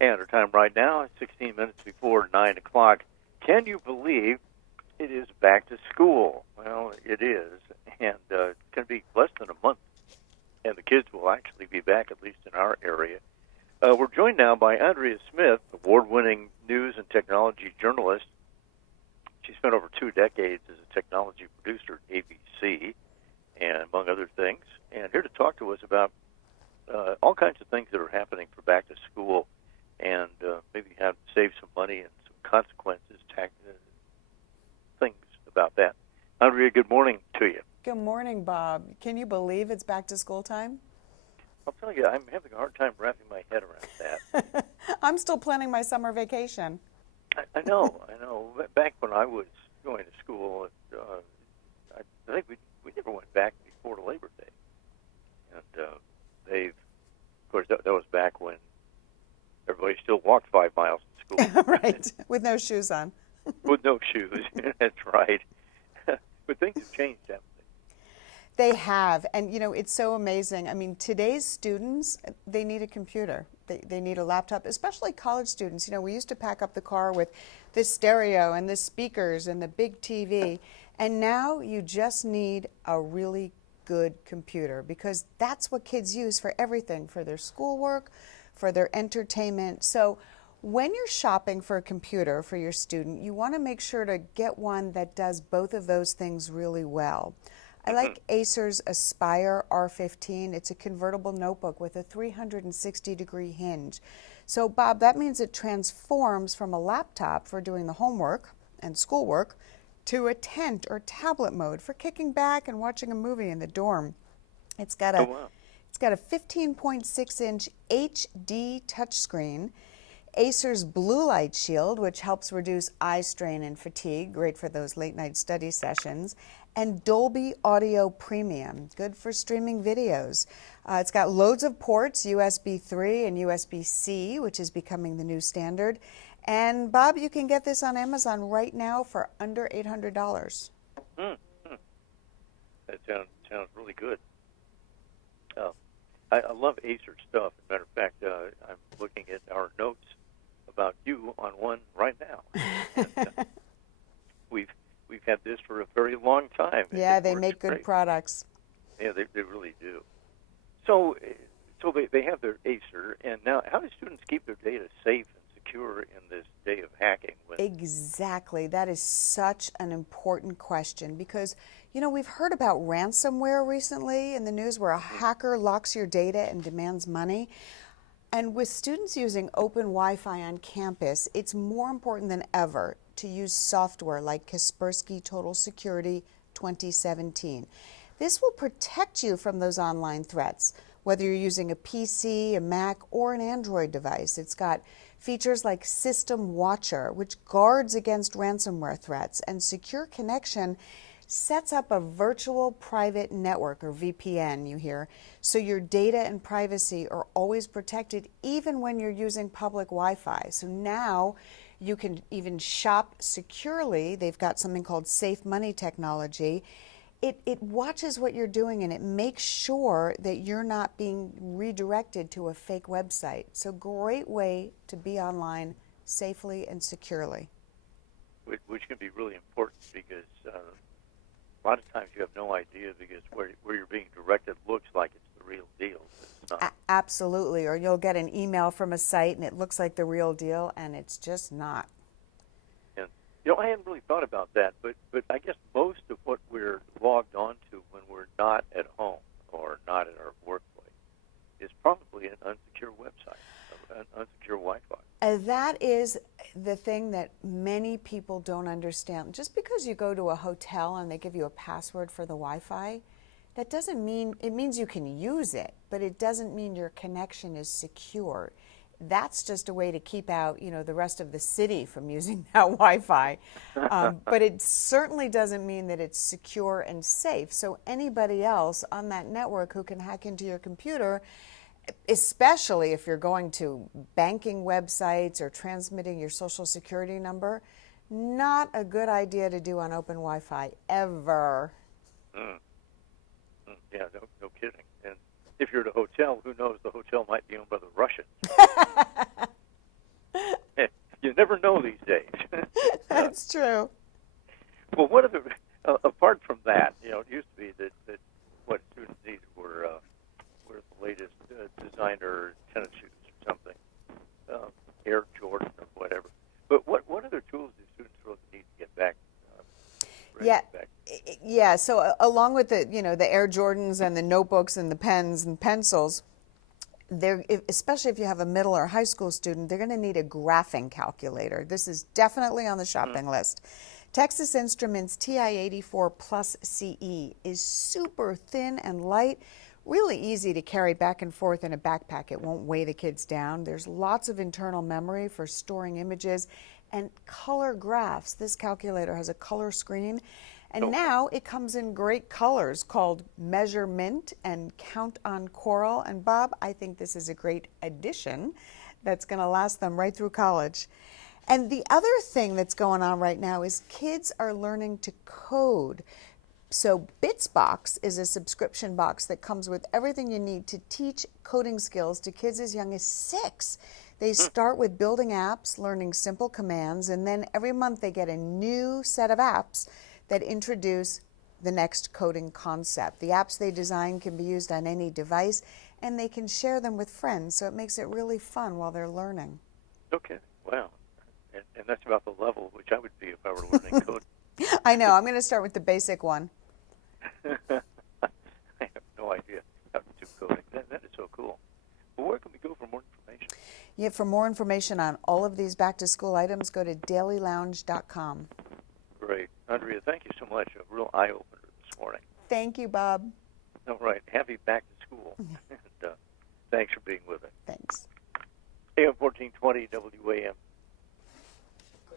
And our time right now is 16 minutes before 9 o'clock. Can you believe it is back to school? Well, it is, and it's going to be less than a month, and the kids will actually be back, at least in our area. We're joined now by Andrea Smith, award-winning news and technology journalist. She spent over 2 decades as a technology producer at ABC, and among other things, and here to talk to us about all kinds of things that are happening for back to school, and maybe have to save some money and some consequences, things about that. Andrea, good morning to you. Good morning, Bob. Can you believe it's back to school time? I'll tell you, I'm having a hard time wrapping my head around that. I'm still planning my summer vacation. I know. Back when I was going to school, I think we never went back before Labor Day. And of course, that was back when everybody still walked 5 miles to school. Right, with no shoes on. With no shoes, that's right. But things have changed, haven't they? They have, and you know, it's so amazing. I mean, today's students, they need a computer. They need a laptop, especially college students. You know, we used to pack up the car with this stereo and the speakers and the big TV, and now you just need a really good computer, because that's what kids use for everything, for their schoolwork, for their entertainment. So when you're shopping for a computer for your student, you want to make sure to get one that does both of those things really well. I like Acer's Aspire R15. It's a convertible notebook with a 360-degree hinge. So, Bob, that means it transforms from a laptop for doing the homework and schoolwork to a tent or tablet mode for kicking back and watching a movie in the dorm. It's got a 15.6-inch HD touchscreen, Acer's blue light shield, which helps reduce eye strain and fatigue, great for those late night study sessions, and Dolby Audio Premium, good for streaming videos. It's got loads of ports, USB 3 and USB-C, which is becoming the new standard. And Bob, you can get this on Amazon right now for under $800. That sounds really good. I love Acer stuff. As a matter of fact, I'm looking at our notes about you on one right now. And, we've had this for a very long time. Yeah, they make good products. Yeah, they really do. So they have their Acer, and now how do students keep their data safe and secure in this day of hacking? Exactly. That is such an important question, because, you know, we've heard about ransomware recently in the news where a hacker locks your data and demands money. And with students using open Wi-Fi on campus, it's more important than ever to use software like Kaspersky Total Security 2017. This will protect you from those online threats, whether you're using a PC, a Mac, or an Android device. It's got features like System Watcher, which guards against ransomware threats, and Secure Connection sets up a virtual private network, or VPN, you hear, so your data and privacy are always protected even when you're using public Wi-Fi. So now you can even shop securely. They've got something called Safe Money technology. It watches what you're doing, and it makes sure that you're not being redirected to a fake website. So great way to be online safely and securely. Which can be really important, because a lot of times you have no idea, because where you're being directed looks like it's the real deal. It's not. Absolutely. Or you'll get an email from a site and it looks like the real deal, and it's just not. And I hadn't really thought about that, but I guess most of what we're logged onto when we're not at home or not at our workplace is probably an unsecure website, an unsecure Wi-Fi. That is the thing that many people don't understand. Just because you go to a hotel and they give you a password for the Wi-Fi, that doesn't mean, it means you can use it, but it doesn't mean your connection is secure. That's just a way to keep out, you know, the rest of the city from using that Wi-Fi. But it certainly doesn't mean that it's secure and safe. So anybody else on that network who can hack into your computer, especially if you're going to banking websites or transmitting your social security number, not a good idea to do on open Wi-Fi, ever. Yeah, no kidding. And if you're at a hotel, who knows, the hotel might be owned by the Russians. never know these days. That's true. Well, what are the apart from that? It used to be that what students needed were the latest designer tennis shoes or something, Air Jordan or whatever. But what other tools do students really need to get back? Yeah. Back? Yeah, so along with the Air Jordans and the notebooks and the pens and pencils, especially if you have a middle or high school student, they're going to need a graphing calculator. This is definitely on the shopping list. Texas Instruments TI-84 Plus CE is super thin and light, really easy to carry back and forth in a backpack. It won't weigh the kids down. There's lots of internal memory for storing images and color graphs. This calculator has a color screen. And now it comes in great colors called Measure Mint and Count on Coral. And Bob, I think this is a great addition that's going to last them right through college. And the other thing that's going on right now is kids are learning to code. So Bitsbox is a subscription box that comes with everything you need to teach coding skills to kids as young as 6. They start with building apps, learning simple commands, and then every month they get a new set of apps that introduce the next coding concept. The apps they design can be used on any device, and they can share them with friends, so it makes it really fun while they're learning. Okay, wow. And that's about the level which I would be if I were learning code. I know. I'm going to start with the basic one. I have no idea how to do coding. That is so cool. Well, where can we go for more information? Yeah, for more information on all of these back-to-school items, go to dailylounge.com. Great. Andrea, thank you so much. A real eye-opener this morning. Thank you, Bob. All right. Happy back to school. And thanks for being with us. Thanks. AM 1420 WAMV.